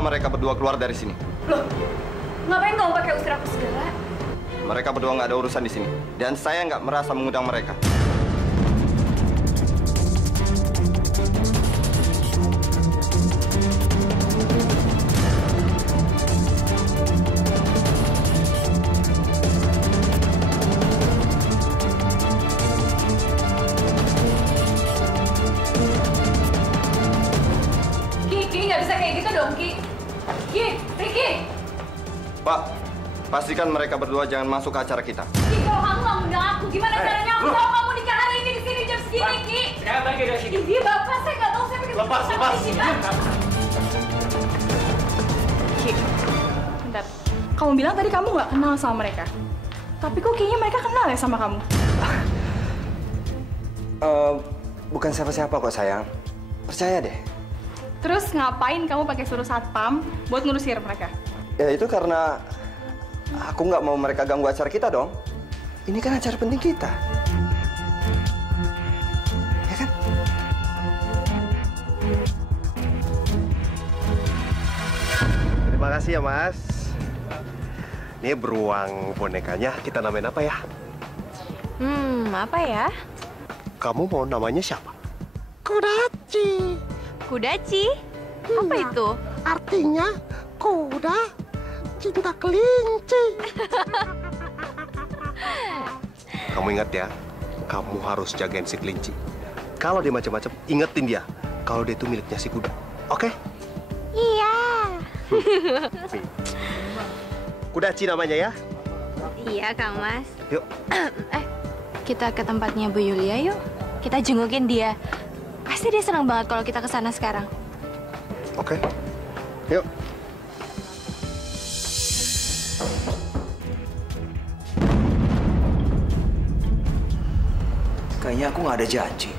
bawa mereka berdua keluar dari sini. Loh, ngapain kamu pakai usir aku segala? Mereka berdua nggak ada urusan di sini. Dan saya nggak merasa mengundang mereka. Pak, pastikan mereka berdua jangan masuk ke acara kita. Ki, kalau kamu nggak ngundang aku, gimana caranya aku tahu kamu nikah hari ini di sini jam segini, Ki? Jangan pergi dari sini. Iya, Bapak, saya nggak tahu saya pakai lepas. Ki, bentar. Kamu bilang tadi kamu nggak kenal sama mereka. Tapi kok kayaknya mereka kenal ya sama kamu? Bukan siapa-siapa kok, sayang. Percaya deh. Terus ngapain kamu pakai suruh satpam buat ngurusir mereka? Ya itu karena aku nggak mau mereka ganggu acara kita dong. Ini kan acara penting kita. Ya kan? Terima kasih ya, Mas. Ini beruang bonekanya kita namain apa ya? Apa ya? Kamu mau namanya siapa? Kudaci. Kudaci? Apa itu? Artinya kuda cinta kelinci. Kamu ingat ya, kamu harus jagain si kelinci. Kalau dia macam-macam, ingetin dia kalau dia itu miliknya si kuda. Oke? Iya. Kudaci namanya ya? Iya, Kang Mas. Yuk. Kita ke tempatnya Bu Yulia yuk. Kita jengukin dia. Pasti dia senang banget kalau kita ke sana sekarang. Oke. Yuk. Kayaknya aku nggak ada janji.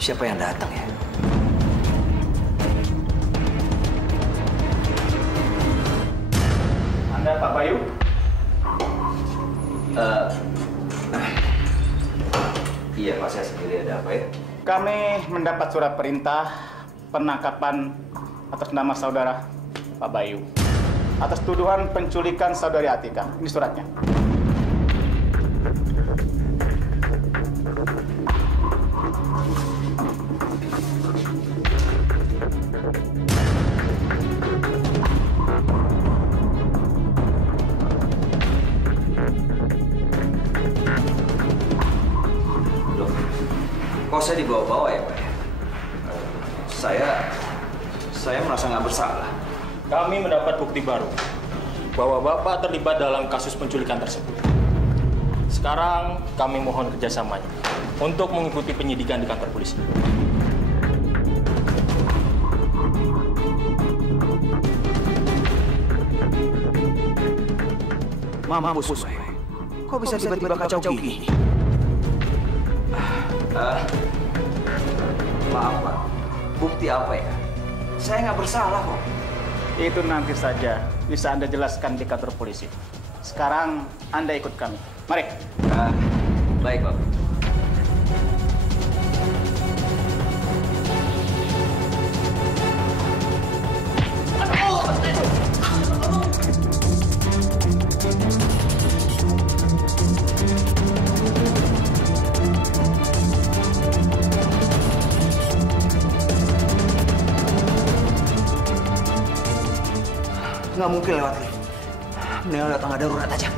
Siapa yang datang ya? Anda Pak Bayu? Iya Pak, saya sendiri. Ada apa ya? Kami mendapat surat perintah penangkapan atas nama saudara Pak Bayu atas tuduhan penculikan saudari Atika. Ini suratnya. Kok saya dibawa-bawa ya Pak? Saya merasa nggak bersalah. Kami mendapat bukti baru bahwa Bapak terlibat dalam kasus penculikan tersebut. Sekarang kami mohon kerjasamanya untuk mengikuti penyidikan di kantor polisi. Mampus, kok bisa tiba-tiba kacau gini? Maaf Pak, bukti apa ya? Saya nggak bersalah kok. Itu nanti saja bisa Anda jelaskan di kantor polisi. Sekarang Anda ikut kami. Mari. Baik Pak. Nggak mungkin lewat lift. Mendingan datang ada darurat aja.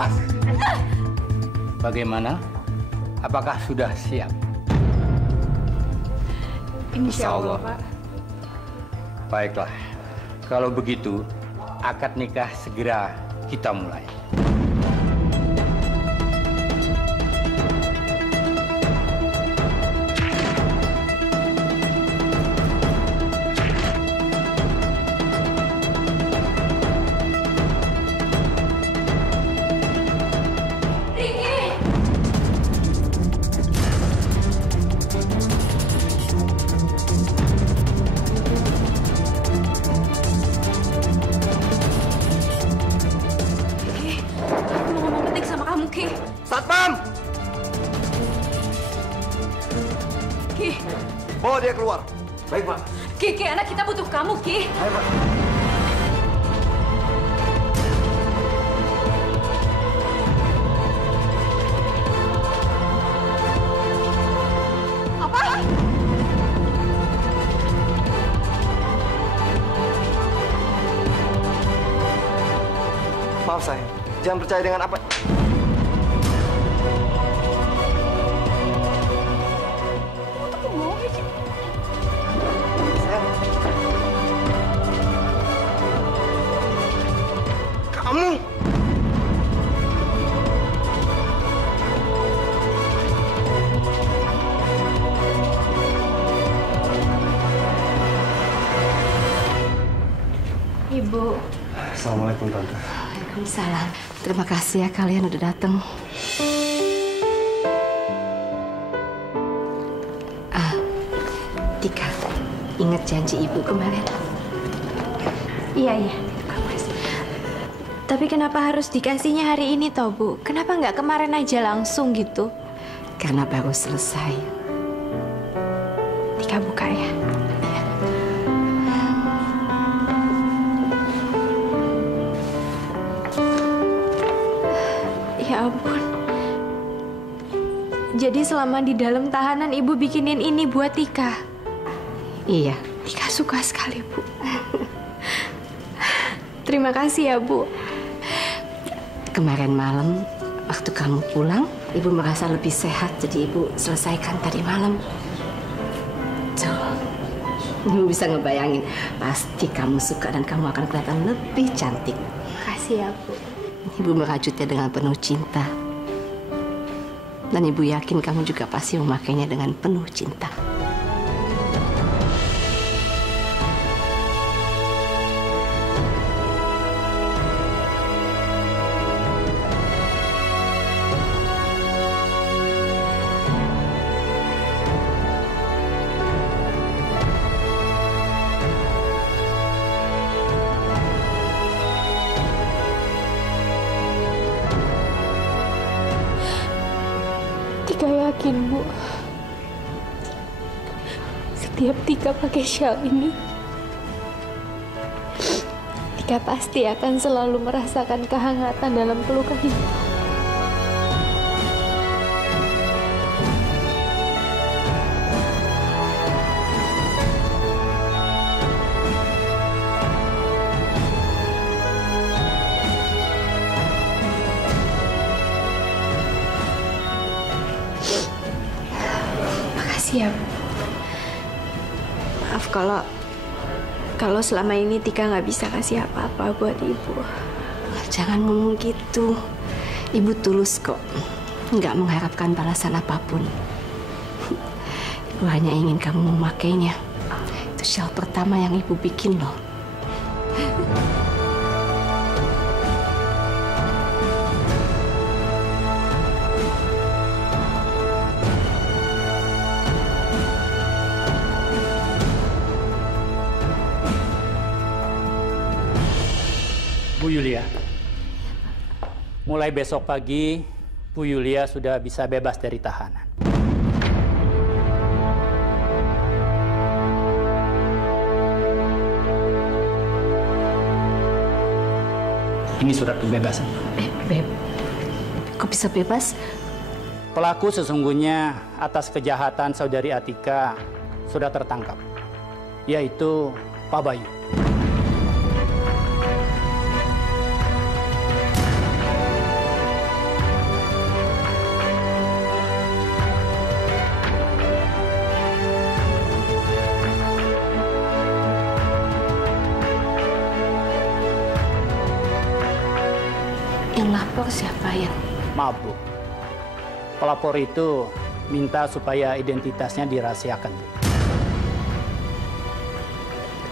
lepas. Bagaimana? Apakah sudah siap? Insya Allah, Pak. Baiklah. Kalau begitu, akad nikah segera kita mulai. Satpam! Ki. Bawa dia keluar. Baik, Pak. Ki, anak kita butuh kamu, Ki. Ayo, Pak. Apa? Maaf sayang, jangan percaya dengan apa. Kamu! Ibu. Assalamualaikum, Tante. Waalaikumsalam. Terima kasih ya kalian udah datang. Tika, ingat janji ibu kemarin? Iya. Tapi kenapa harus dikasihnya hari ini toh, Bu? Kenapa nggak kemarin aja langsung gitu? Karena baru selesai. Tika buka ya. Ya ampun. Jadi selama di dalam tahanan Ibu bikinin ini buat Tika? Iya. Tika suka sekali, Bu. Terima kasih ya, Bu. Kemarin malam, waktu kamu pulang, Ibu merasa lebih sehat, jadi Ibu selesaikan tadi malam. Tuh, Ibu bisa ngebayangin, pasti kamu suka dan kamu akan kelihatan lebih cantik. Makasih ya, Bu. Ibu merajutnya dengan penuh cinta. Dan Ibu yakin kamu juga pasti memakainya dengan penuh cinta. Tika yakin, Bu. Setiap Tika pakai shawl ini, Tika pasti akan selalu merasakan kehangatan dalam pelukan Ibu. Makasih ya, Bu. Maaf kalau selama ini Tika nggak bisa kasih apa-apa buat Ibu. Jangan ngomong gitu. Ibu tulus kok. Nggak mengharapkan balasan apapun. Ibu hanya ingin kamu memakainya. Itu shawl pertama yang Ibu bikin loh. Bu Yulia, mulai besok pagi, Bu Yulia sudah bisa bebas dari tahanan. Ini surat pembebasan. Beb, kok bisa bebas? Pelaku sesungguhnya atas kejahatan saudari Atika sudah tertangkap, yaitu Pak Bayu. Yang lapor siapa yang? Maaf, Bu. Pelapor itu minta supaya identitasnya dirahasiakan, Bu.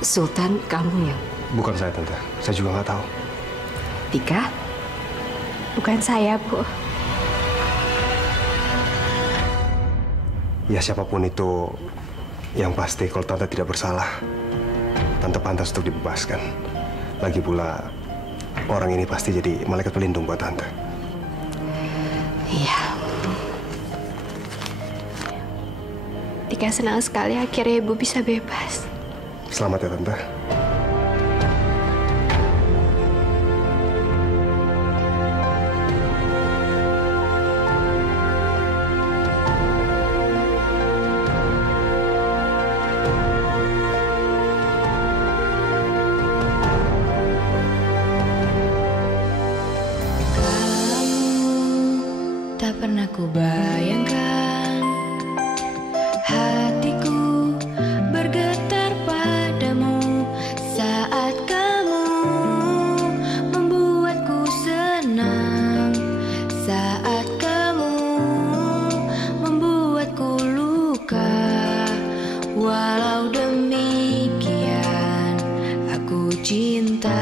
Sultan, kamu yang? Bukan saya, Tante. Saya juga nggak tahu. Tika? Bukan saya, Bu. Ya siapapun itu, yang pasti kalau Tante tidak bersalah, Tante pantas untuk dibebaskan. Lagi pula, orang ini pasti jadi malaikat pelindung buat Tante. Iya. Tika senang sekali akhirnya Ibu bisa bebas. Selamat ya, Tante. Tak pernah kubayangkan hatiku bergetar padamu saat kamu membuatku senang, saat kamu membuatku luka. Walau demikian aku cinta.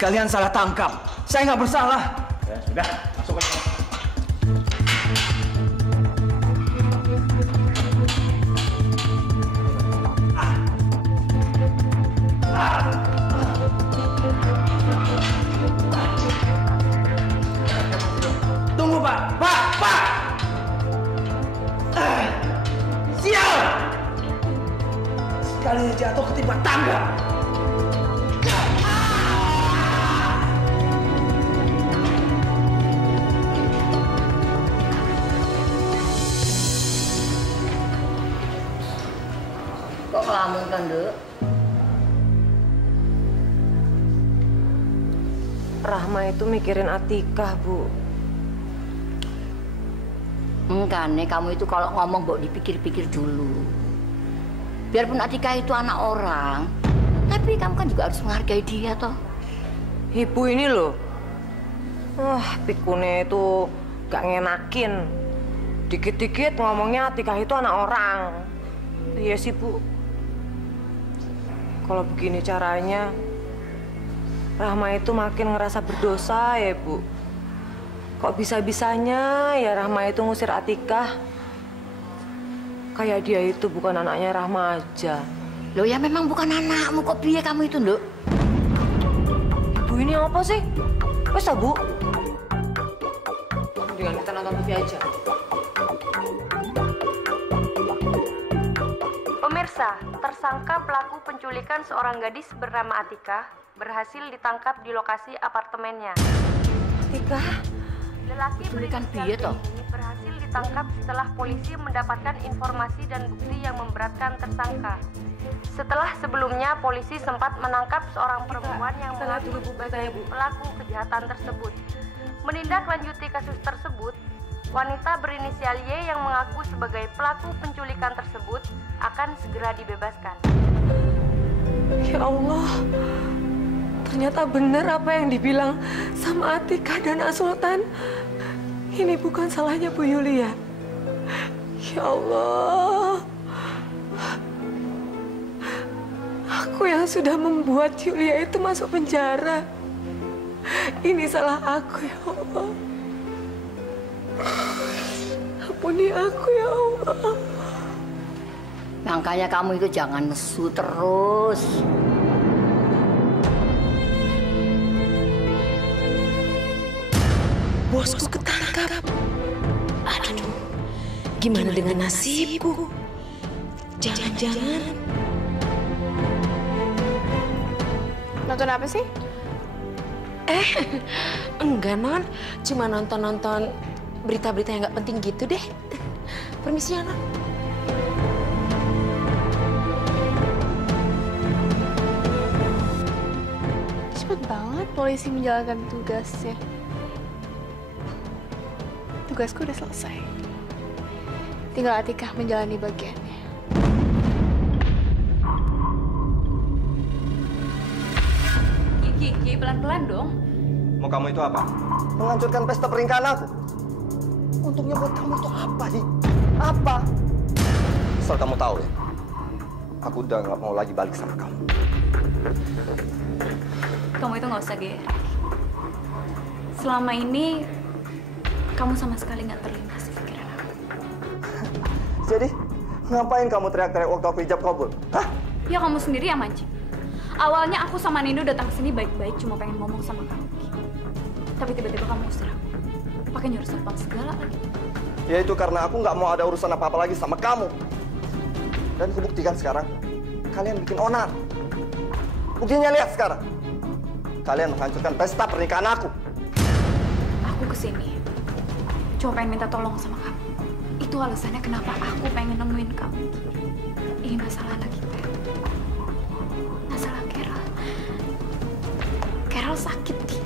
Kalian salah tangkap. Saya nggak bersalah. Ya, sudah, masuk aja. Tunggu, Pak. Pak! Sial! Sekali jatuh ketimpa tangga. Kok ngelamun kan, Dek? Rahma itu mikirin Atikah, Bu. Makanya kamu itu kalau ngomong mbok dipikir-pikir dulu. Biarpun Atikah itu anak orang, tapi kamu kan juga harus menghargai dia, toh. Ibu ini loh. Pikune itu gak ngenakin. Dikit-dikit ngomongnya Atikah itu anak orang. Iya sih, Bu. Kalau begini caranya, Rahma itu makin ngerasa berdosa ya, Bu. Kok bisa-bisanya ya Rahma itu ngusir Atikah? Kayak dia itu bukan anaknya Rahma aja. Loh ya memang bukan anakmu, kok piye kamu itu, Nduk? Ibu ini apa sih? Wes ah, Bu. Mendingan kita nonton TV aja. Pemirsa, tersangka pelaku penculikan seorang gadis bernama Atikah berhasil ditangkap di lokasi apartemennya. Atikah? Lelaki penculikan piye toh? ini berhasil ditangkap setelah polisi mendapatkan informasi dan bukti yang memberatkan tersangka. Setelah sebelumnya polisi sempat menangkap seorang perempuan yang mengaku sebagai pelaku kejahatan tersebut. Menindaklanjuti kasus tersebut, wanita berinisial Y yang mengaku sebagai pelaku penculikan tersebut akan segera dibebaskan. Ya Allah, ternyata benar apa yang dibilang sama Atikah dan Nak Sultan. Ini bukan salahnya Bu Yulia. Ya Allah, aku yang sudah membuat Yulia itu masuk penjara. Ini salah aku, ya Allah. Ampuni aku, ya Allah. Makanya kamu itu jangan nesu terus. bosku ketangkap. Aduh, gimana dengan nasibku? Jangan-jangan... Nonton apa sih? Enggak, Non. Cuma nonton-nonton berita-berita yang nggak penting gitu deh. Permisi ya, Non. Cepet banget polisi menjalankan tugasnya. Tugasku udah selesai. Tinggal Atikah menjalani bagiannya. Ki, pelan-pelan dong. Mau kamu itu apa? Menghancurkan pesta pernikahan aku. Untungnya buat kamu itu apa, Hi? Apa? Asal kamu tahu ya, aku udah nggak mau lagi balik sama kamu. Kamu itu nggak usah GR. Selama ini, kamu sama sekali nggak terlintas di pikiran aku. Jadi, ngapain kamu teriak-teriak waktu aku hijab kabul? Hah? Ya kamu sendiri yang mancing. Awalnya aku sama Nindo datang ke sini baik-baik, cuma pengen ngomong sama kamu. Tapi tiba-tiba kamu usir aku. Pakai nyuruh satpam segala lagi. Ya itu karena aku nggak mau ada urusan apa-apa lagi sama kamu. Dan kubuktikan sekarang, kalian bikin onar. Buktinya lihat sekarang. Kalian menghancurkan pesta pernikahan aku. Aku kesini cuma pengen minta tolong sama kamu. Itu alasannya kenapa aku pengen nemuin kamu. Ini masalah anak kita. Masalah Carol. Carol sakit, Ki.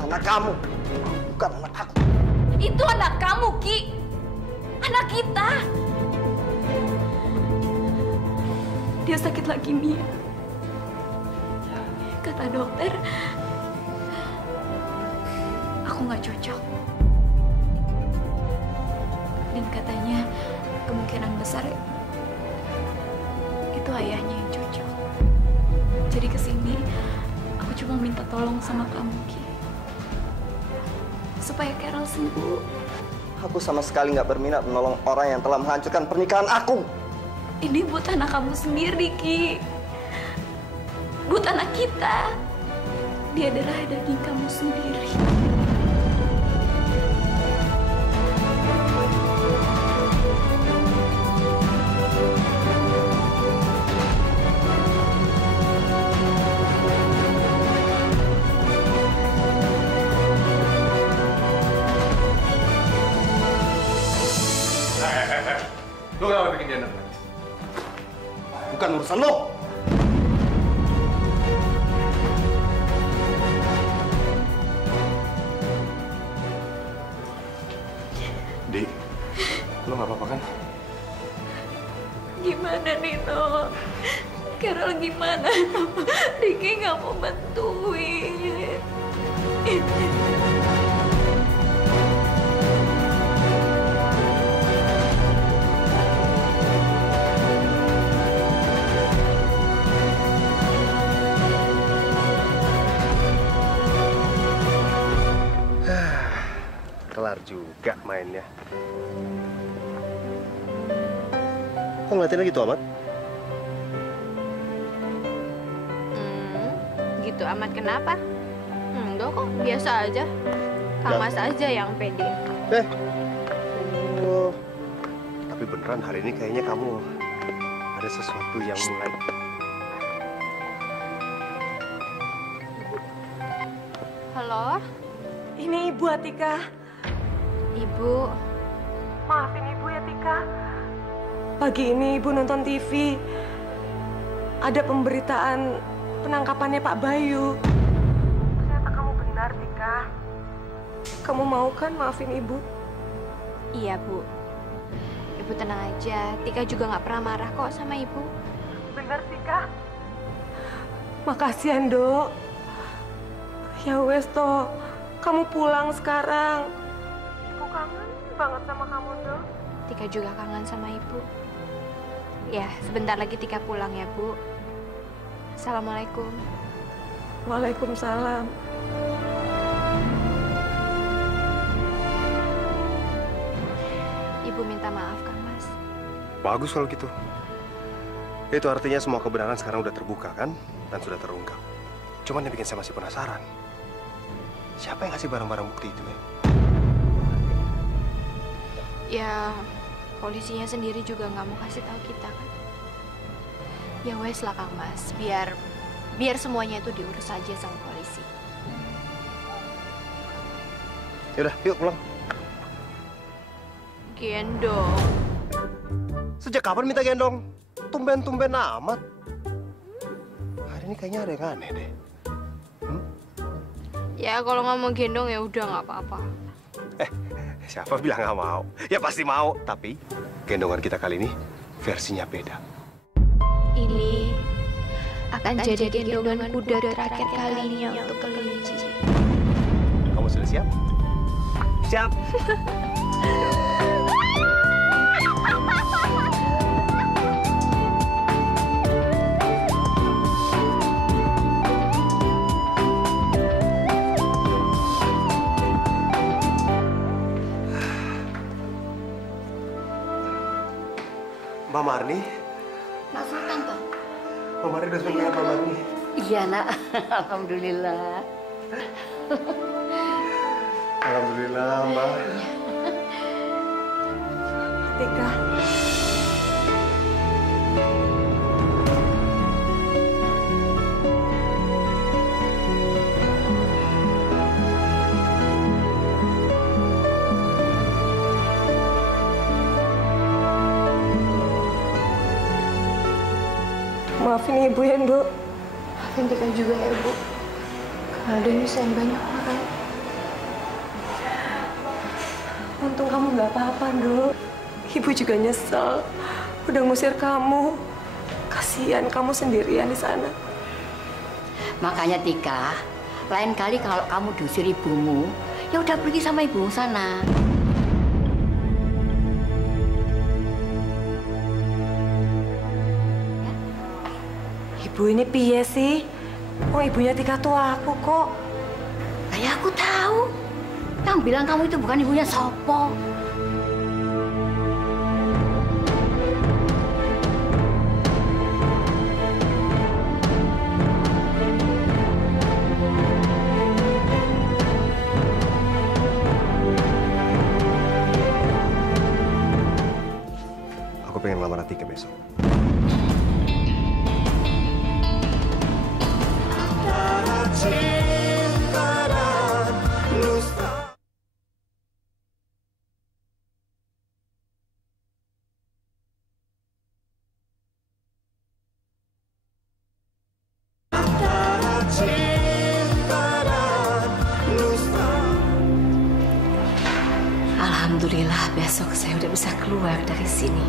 Anak kamu, bukan anak aku. Itu anak kamu, Ki. Anak kita. Dia sakit leukemia. Kata dokter, aku nggak cocok. Dan katanya kemungkinan besar itu ayahnya yang cocok. Jadi kesini, aku cuma minta tolong sama kamu, Ki. Supaya Carol sembuh. Aku sama sekali nggak berminat menolong orang yang telah menghancurkan pernikahan aku. Ini buat anak kamu sendiri, Ki. Buat anak kita. Dia darah daging kamu sendiri. Lo kenapa bikin dia nangis? Bukan urusan lo. Di, lo nggak apa-apa kan? Gimana, Nino? Carol gimana? Ricky nggak mau bantuin. Kelar juga mainnya. Kok ngeliatinnya gitu amat? Gitu amat kenapa? Enggak kok, biasa aja. Kang Mas aja yang pede. Oh. Tapi beneran hari ini kayaknya kamu ada sesuatu yang mulai... Halo? Ini Ibu Atika. Ibu. Maafin Ibu ya, Tika. Pagi ini Ibu nonton TV. Ada pemberitaan penangkapannya Pak Bayu. Ternyata kamu benar, Tika. Kamu mau kan maafin Ibu? Iya, Bu. Ibu tenang aja. Tika juga nggak pernah marah kok sama Ibu. Benar, Tika. Makasih, Ando. Ya wes, toh. Kamu pulang sekarang. Ibu kangen banget sama kamu, Do. Tika juga kangen sama Ibu. Ya, sebentar lagi Tika pulang ya, Bu. Assalamualaikum. Waalaikumsalam. Ibu minta maaf, Kang Mas. Bagus kalau gitu. Itu artinya semua kebenaran sekarang udah terbuka kan? Dan sudah terungkap. Cuman yang bikin saya masih penasaran. Siapa yang ngasih barang-barang bukti itu ya? Ya, polisinya sendiri juga nggak mau kasih tahu kita kan. Ya wes lah Kang Mas, biar semuanya itu diurus aja sama polisi. Yaudah, yuk pulang. Gendong. Sejak kapan minta gendong? Tumben-tumben amat. Hari ini kayaknya ada yang aneh deh. Ya kalau nggak mau gendong ya udah nggak apa-apa. Siapa bilang nggak mau? Ya pasti mau. Tapi gendongan kita kali ini versinya beda. Ini akan jadi gendongan kuda terakhir kalinya untuk kelinci. Kamu sudah siap? Siap. Mbak Marni. Nak Sultan toh? Mbak Marni udah sempat Mbak Marni. Iya nak, alhamdulillah. Alhamdulillah Mbak. Tika. Maafin Ibu ya, Nduk. Maafin Tika juga ya, Bu. Karena udah nyusahin banyak orang. Untung kamu nggak apa-apa, Nduk. Ibu juga nyesel. Udah ngusir kamu. Kasihan kamu sendirian di sana. Makanya Tika, lain kali kalau kamu diusir ibumu, ya udah pergi sama ibumu sana. Ibu ini piye sih? Oh, ibunya Tika tuh aku kok. Kayak aku tahu. Yang bilang kamu itu bukan ibunya Sopo. Aku pengen lamar Tika besok. Alhamdulillah besok saya udah bisa keluar dari sini.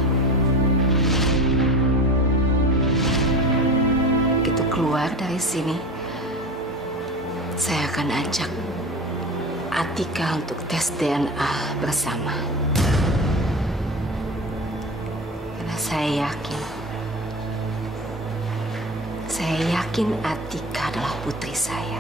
Begitu keluar dari sini, saya akan ajak Atika untuk tes DNA bersama. Karena saya yakin Atika adalah putri saya.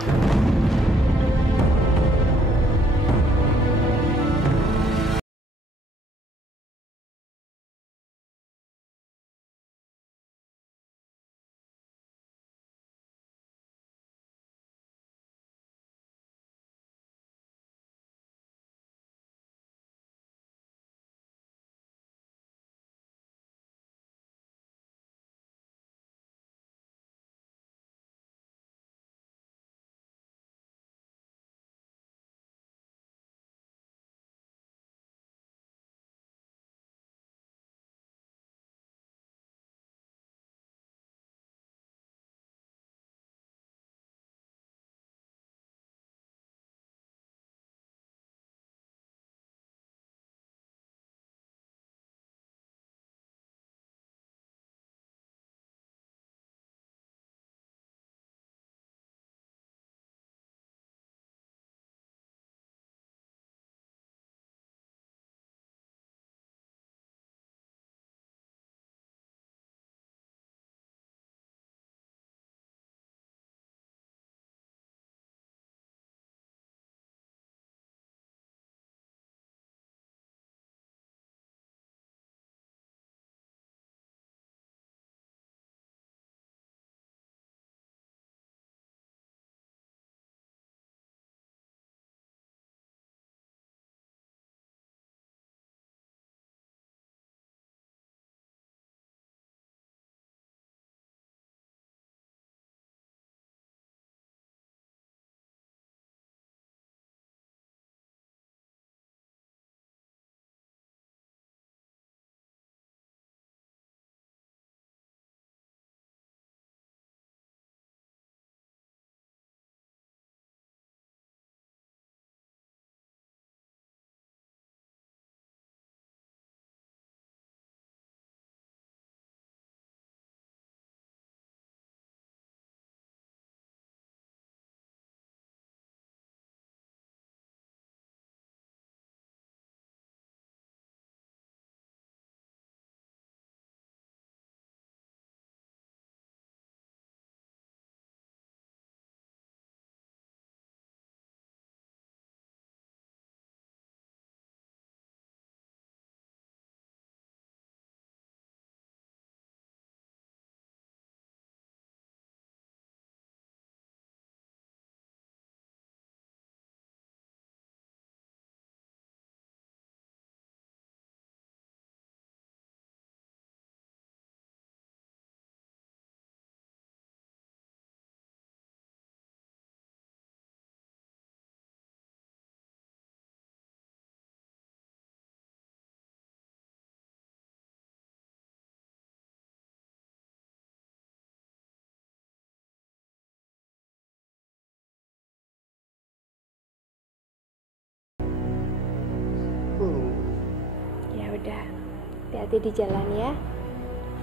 Hati-hati di jalan ya.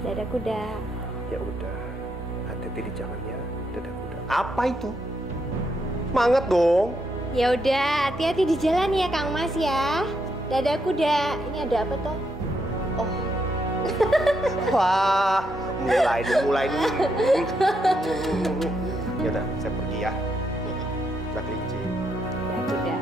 Dadah kuda. Ya udah, hati-hati di jalannya. Dadah kuda. Apa itu? Semangat dong. Ya udah, hati-hati di jalan ya Kang Mas ya. Dadah kuda. Ini ada apa toh? Oh. Wah, mulai nih. Ya udah, saya pergi ya. Udah kelinci. Dadah kuda.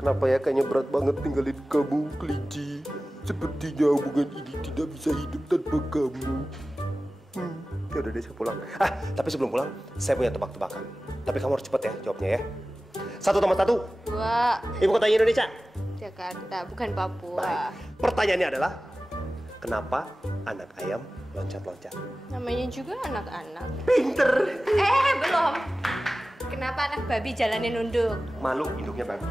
Kenapa ya kayaknya berat banget tinggalin kamu, kelinci? Sepertinya hubungan ini tidak bisa hidup tanpa kamu. Ya udah deh, saya pulang. Tapi sebelum pulang, saya punya tebak-tebakan. Tapi kamu harus cepet ya jawabnya ya. 1 tambah 1. 2. Ibu kotanya Indonesia. Jakarta, bukan Papua. Baik. Pertanyaannya adalah, kenapa anak ayam loncat-loncat? Namanya juga anak-anak. Pinter. Belum. Kenapa anak babi jalannya nunduk? Malu induknya babi.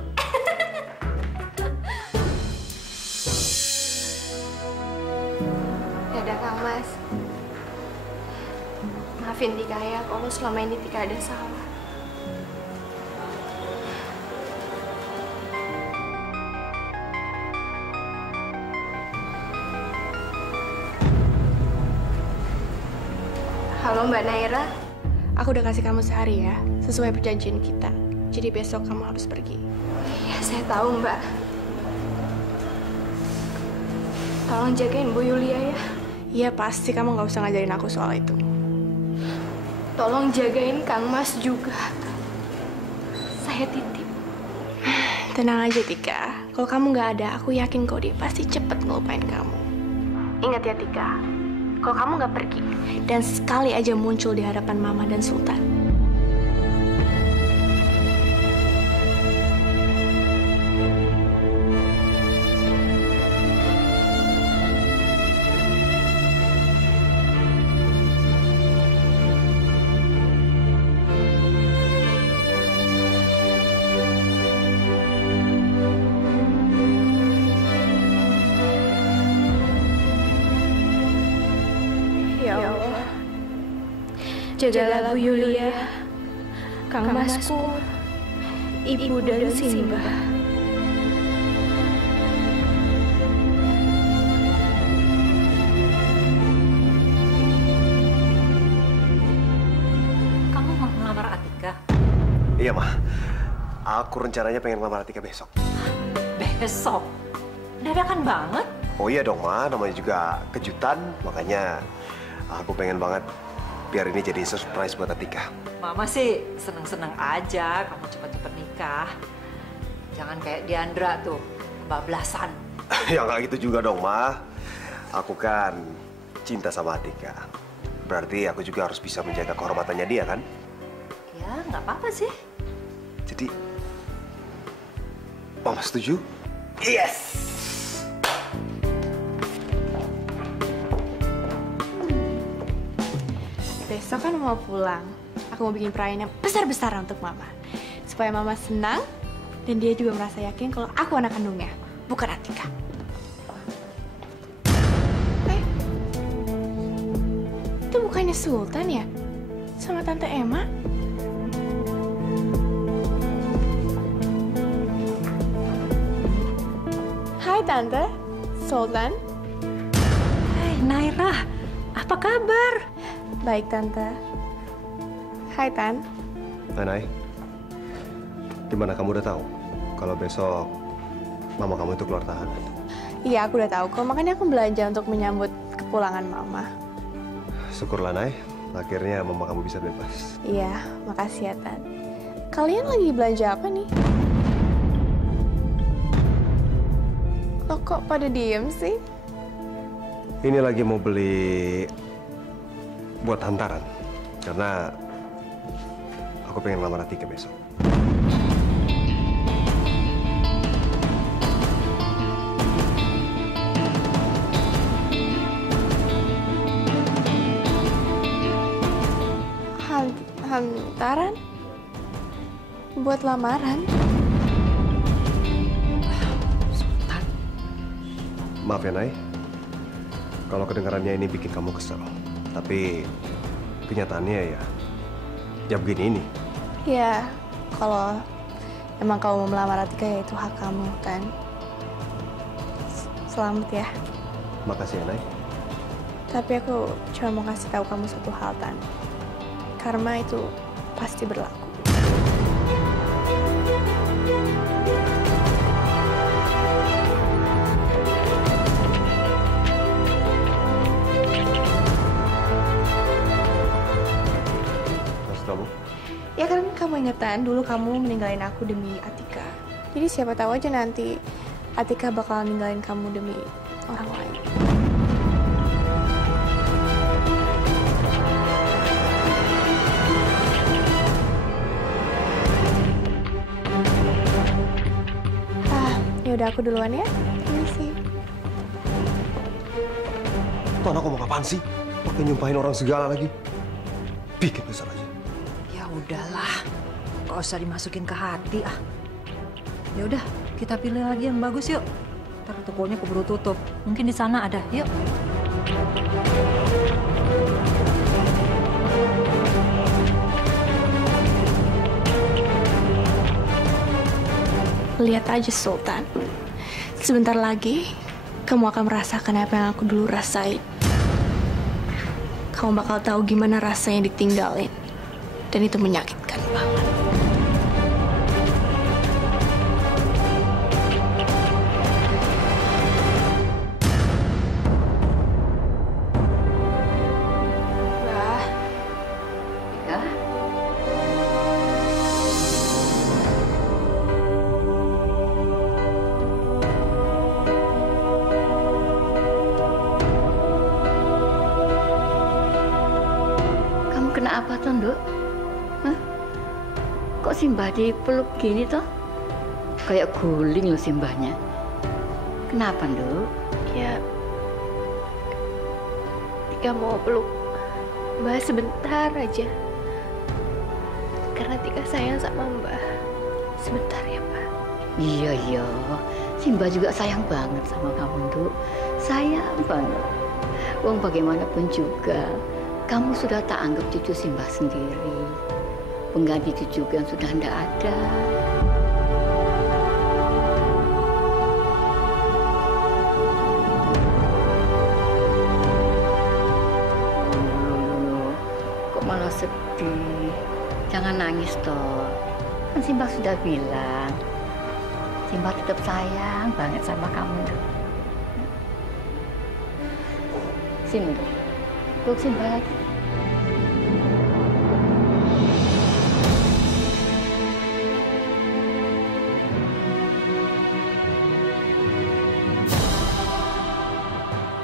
Dadah Kang Mas. Maafin Tika ya kalau selama ini Tika ada salah. Halo Mbak Naira. Aku udah kasih kamu sehari ya, sesuai perjanjian kita. Jadi besok kamu harus pergi. Iya, saya tahu Mbak. Tolong jagain Bu Yulia ya. Iya, pasti kamu nggak usah ngajarin aku soal itu. Tolong jagain Kang Mas juga. Saya titip. Tenang aja Tika. Kalau kamu nggak ada, aku yakin kok dia pasti cepet ngelupain kamu. Ingat ya Tika. Kalau kamu nggak pergi dan sekali aja muncul di hadapan Mama dan Sultan. Jagalah Bu Yulia, Kang Masku, Ibu dan Simba. Kamu mau melamar Atika? Iya, Ma. Aku rencananya pengen ngelamar Atika besok. Besok? Dadakan banget. Oh iya dong, Ma. Namanya juga kejutan. Makanya aku pengen banget biar ini jadi surprise buat Atika. Mama sih seneng-seneng aja kamu cepet-cepet nikah. Jangan kayak Diandra tuh, kebablasan. Ya nggak gitu juga dong, Ma. Aku kan cinta sama Atika. Berarti aku juga harus bisa menjaga kehormatannya dia, kan? Ya, nggak apa-apa sih. Jadi, Mama setuju? Yes! Besok kan mau pulang. Aku mau bikin perayaan yang besar-besaran untuk Mama. Supaya Mama senang dan dia juga merasa yakin kalau aku anak kandungnya, bukan Atika. Itu bukannya Sultan ya? Sama Tante Emma? Hai Tante, Sultan. Hai Naira, apa kabar? Baik Tante. Hai Tan. Nanai, gimana kamu udah tahu kalau besok mama kamu itu keluar tahanan? Iya, aku udah tahu kok. Makanya aku belanja untuk menyambut kepulangan Mama. Syukurlah, Nay. Akhirnya mama kamu bisa bebas. Iya, makasih ya Tan. Kalian lagi belanja apa nih? Lo kok pada diem sih? Ini lagi mau beli buat hantaran. Karena aku pengen ngelamar Atika besok. Hantaran? Buat lamaran? Sultan. Maaf ya, Nay. Kalau kedengarannya ini bikin kamu kesel. Tapi kenyataannya ya begini ini. Ya, kalau emang kamu mau melamar Atika ya itu hak kamu, Tan. Selamat ya. Makasih ya, Nay. Tapi aku cuma mau kasih tahu kamu satu hal, Tan. Karma itu pasti berlaku. Kamu? Ya kan kamu ingetan dulu kamu meninggalin aku demi Atika. Jadi siapa tahu aja nanti Atika bakal ninggalin kamu demi orang lain. Ya udah aku duluan ya. Permisi. Tuh anak ngomong apaan sih? Pakai nyumpahin orang segala lagi. Bikin besar aja. Ya udahlah, gak usah dimasukin ke hati ah. Ya udah, kita pilih lagi yang bagus yuk. Ntar tokonya keburu tutup. Mungkin di sana ada. Yuk. Lihat aja Sultan. Sebentar lagi kamu akan merasakan apa yang aku dulu rasain. Kamu bakal tahu gimana rasanya ditinggalin. Dan itu menyakitkan banget. Mbah. Tika? Kamu kena apa toh, Nduk? Hah? Kok Simbah dipeluk gini toh? Kayak guling loh Simbahnya. Kenapa, Nduk? Ya, Tika mau peluk Mbah sebentar aja. Karena Tika sayang sama Mbah. Sebentar ya, Mbak. Iya. Simbah juga sayang banget sama kamu, Nduk. Sayang banget. Wong bagaimanapun juga, kamu sudah tak anggap cucu Simbah sendiri. Pengganti cucu yang sudah tidak ada. Kok malah sedih? Jangan nangis toh. Kan Simbah sudah bilang, Simbah tetap sayang banget sama kamu. Sini, peluk Simbah lagi.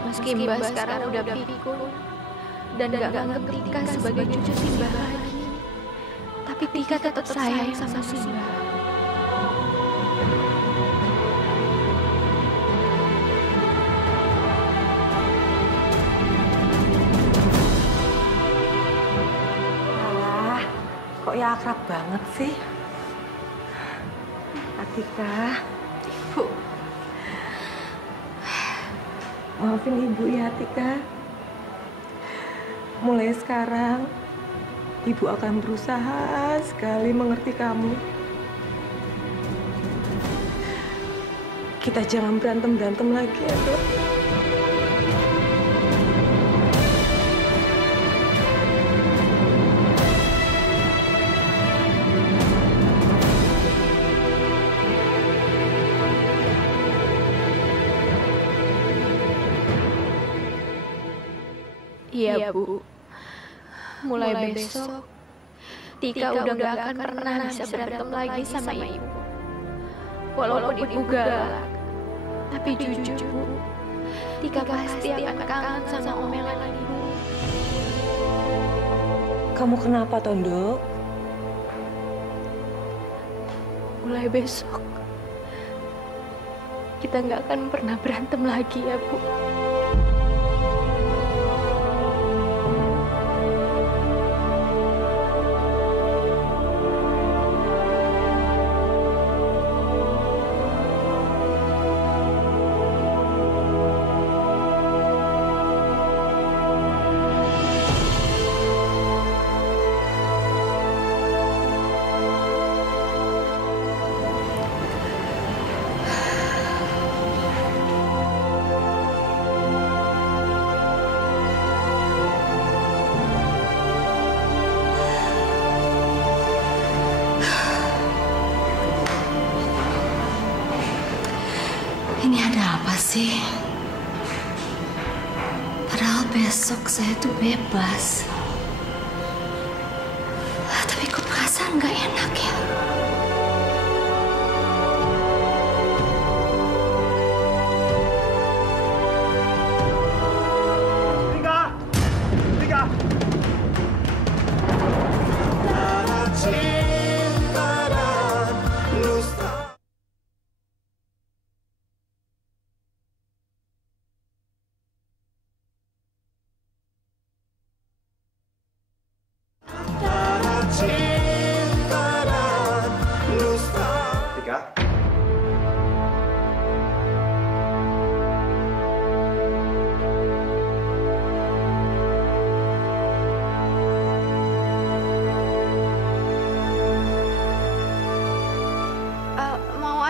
Meski Mbah sekarang udah pikun dan gak nganggep Tika sebagai cucu Simbah lagi, tapi Tika tetap sayang sama Simbah. Alah, kok ya akrab banget sih? Atika, Ibu. Maafin Ibu ya, Atika. Mulai sekarang, Ibu akan berusaha sekali mengerti kamu. Kita jangan berantem-berantem lagi ya, Dok. Iya, Bu. Mulai besok, Tika udah gak akan pernah bisa berantem lagi sama Ibu. Walaupun Ibu galak, tapi jujur, Bu, Tika pasti akan kangen sama omelan Ibu. Kamu kenapa, Tondo? Mulai besok, kita gak akan pernah berantem lagi ya, Bu. sih? Padahal besok saya tuh bebas. Tapi kok perasaan nggak enak ya?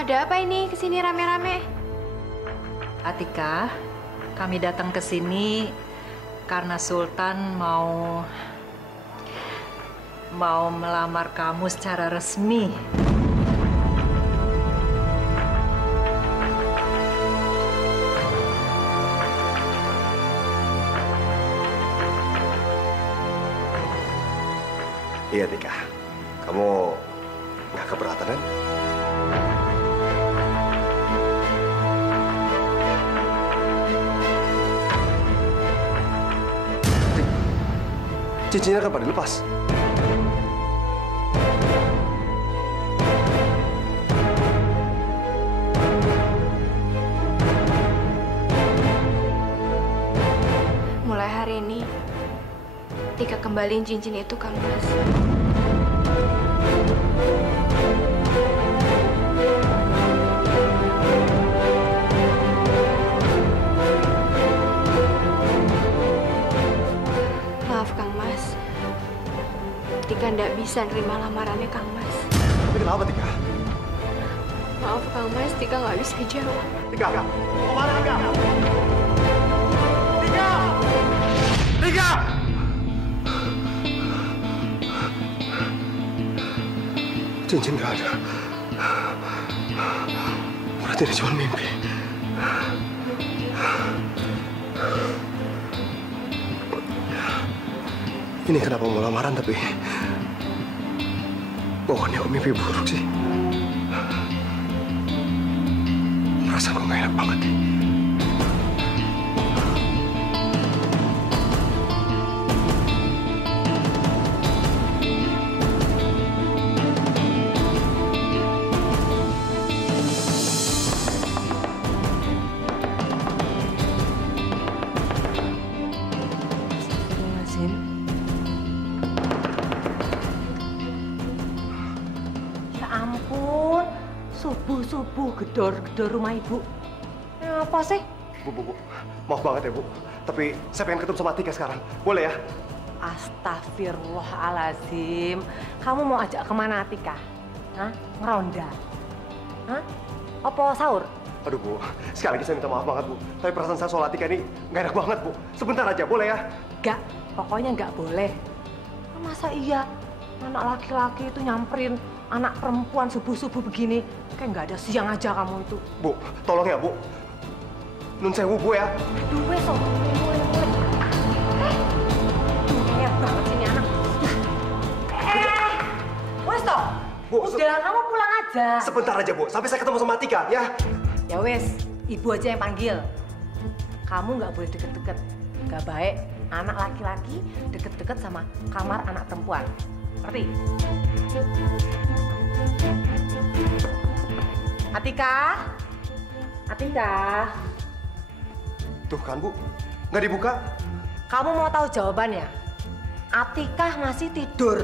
Ada apa ini kesini rame-rame? Atika, kami datang ke sini karena Sultan mau melamar kamu secara resmi. Iya, Tika. Kamu nggak keberatan kan? Cincinnya kan pada lepas. Mulai hari ini, Tika kembaliin cincin itu, Kang Mas. Maaf, Kang Mas. Tika nggak bisa nerima lamarannya Kang Mas. Tapi kenapa, Tika? Maaf, Kang Mas. Tika nggak bisa jawab. Tika, mau kemana, Tika? Tika! Tika! Cincin nggak ada. Berarti ini cuma mimpi. Ini kenapa mau lamaran tapi pokoknya kok mimpi buruk sih. Perasaan kok nggak enak banget. Subuh-subuh gedor-gedor rumah ibu. Apa sih? Bu. Maaf banget ya, Bu. Tapi saya pengen ketemu sama Tika sekarang. Boleh ya? Astagfirullahaladzim. Kamu mau ajak kemana Tika? Hah? Ngeronda? Hah? Apa sahur? Aduh, Bu. Sekali lagi saya minta maaf banget, Bu. Tapi perasaan saya soal Tika ini nggak enak banget, Bu. Sebentar aja, boleh ya? Nggak. Pokoknya nggak boleh. Masa iya anak laki-laki itu nyamperin anak perempuan subuh-subuh begini? Kayak nggak ada siang aja kamu itu. Bu, tolong ya, Bu. Nun sewu, Bu ya. Aduh, wes, ya banget sini anak. Wes toh. Bu, udah kamu pulang aja. Sebentar aja, Bu. Sampai saya ketemu sama Tika, ya. Ya wes, ibu aja yang panggil. Kamu nggak boleh deket-deket. Nggak baik anak laki-laki deket-deket sama kamar anak perempuan. Ngerti? Atika? Tuh kan, Bu. Nggak dibuka. Kamu mau tahu jawabannya? Atika masih tidur.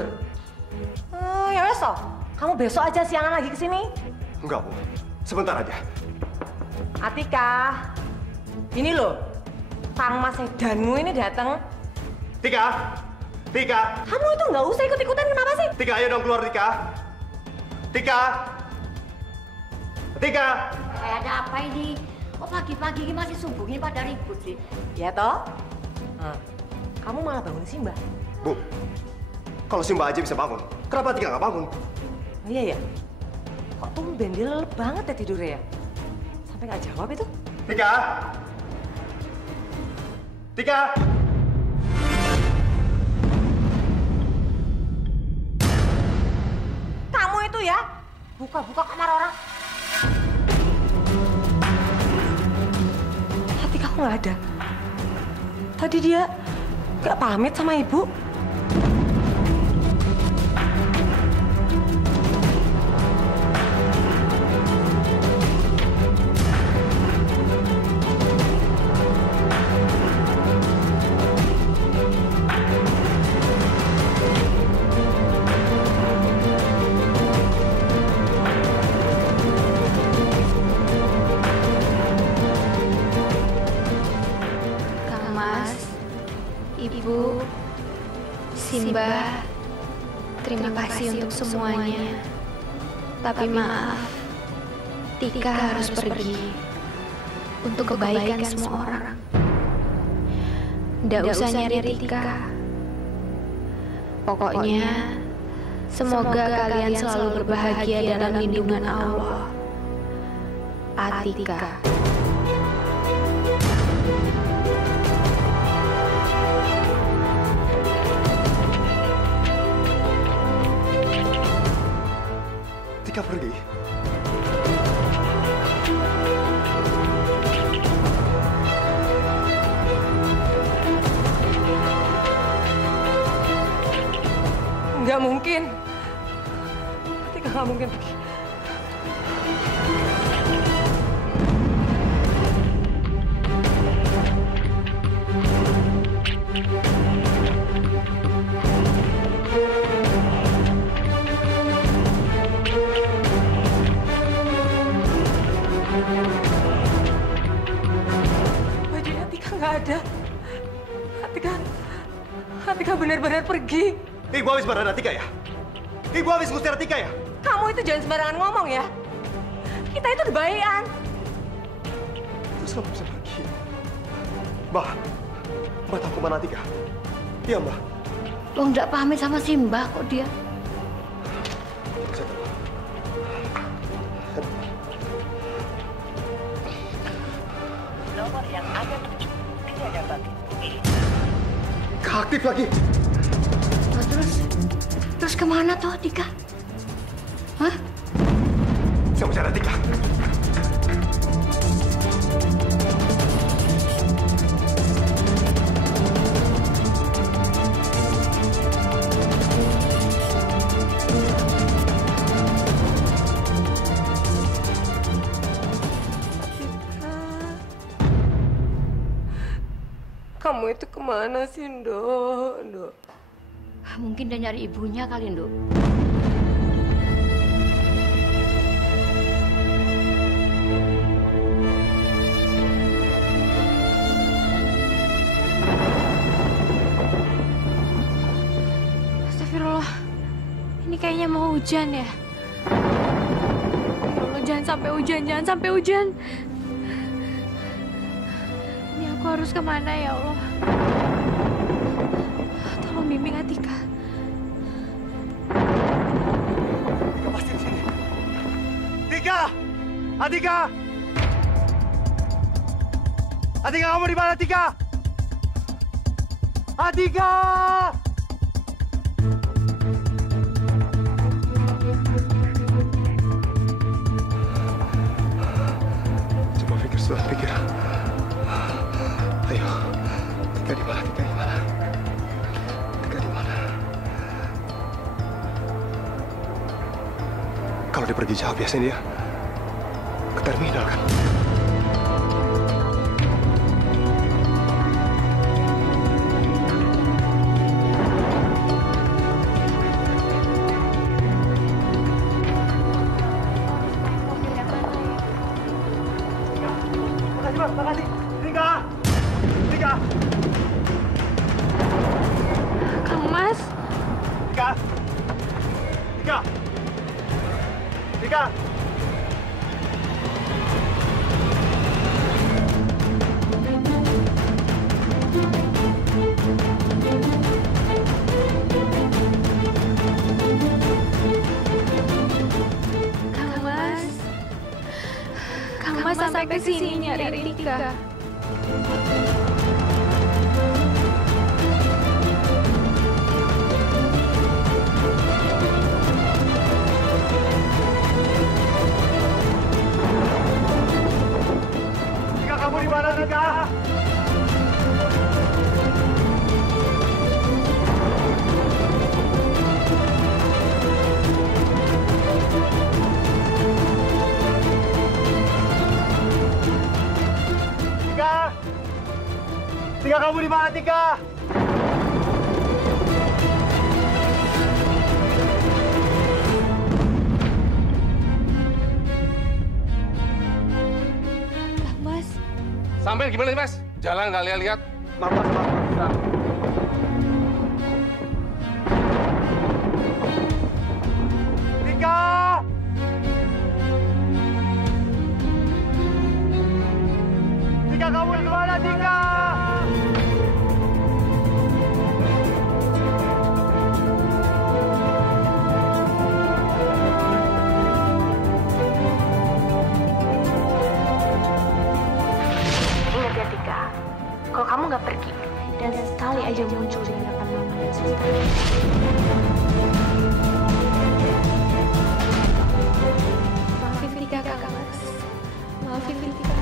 Ya wes toh. Kamu besok aja siangan lagi ke sini. Enggak, Bu. Sebentar aja. Atika, ini loh, Kang Mas Edanmu ini datang. Tika! Kamu itu nggak usah ikut-ikutan, kenapa sih? Tika, ayo dong keluar, Tika. Tika! Ada apa ini? Kok pagi-pagi ini masih subuh ini pada ribut sih? Ya toh? Nah, kamu malah bangun Simba. Bu, kalau Simba aja bisa bangun, kenapa Tika nggak bangun? Iya ya? Kok tumben dia lelep banget ya tidurnya ya? Sampai nggak jawab itu? Tika! Tika! Kamu itu ya, buka-buka kamar orang. Hati kamu nggak ada. Tadi dia nggak pamit sama ibu. Ibu, Simba, terima kasih untuk semuanya. Tapi maaf, Tika harus pergi untuk kebaikan semua orang. Nggak usah nyari Tika. Pokoknya, semoga kalian selalu berbahagia dalam lindungan Allah. Atika. Tika pergi. Nggak mungkin. Tika nggak mungkin pergi. Bajunya Tika nggak ada. Tika benar-benar pergi. Ibu habis marah Tika ya? Ibu habis ngusir Tika ya? Kamu itu jangan sembarangan ngomong ya. Kita itu udah baikan. Terus kamu bisa pergi? Mbak tahu kemana Tika? Iya, Mbak. Lo nggak pamit sama Simba kok dia. Saya tahu. Nomor yang Anda tuju tidak dapat dihubungi. Aktif lagi. Oh, terus kemana toh Tika? Hah? Saya mau cari Tika. Kamu itu kemana sih, Ndok? Mungkin dia nyari ibunya kali, Nduk. Astagfirullah. Ini kayaknya mau hujan ya. Ya Allah, jangan sampai hujan. Ini aku harus kemana ya Allah? Tolong bimbing Atika. Tika pasti di sini. Tika! Atika! Atika, kamu di mana, Tika? Atika! Coba pikir setelah pikir. Ayo, Tika di mana? Tika di mana? Tika di mana? Kalau dia pergi jauh, biasanya dia ke terminal kan? Makasih. Tika! Tika! Kang Mas. Tika! Tika! Tika! Kang Mas sampai sampai sini nyari Tika. Tika, kamu di mana, Tika? Tika, kamu di mana, Tika? Mas. Sampai gimana nih, Mas? Jalan kalian lihat. Maaf. Tika! Tika, kamu di mana, Tika? Ingat ya Tika, kalau kamu nggak pergi dan sekali aja muncul di hadapan mama dan suster. Maafin Tika, Kak Mas. Maafin Tika.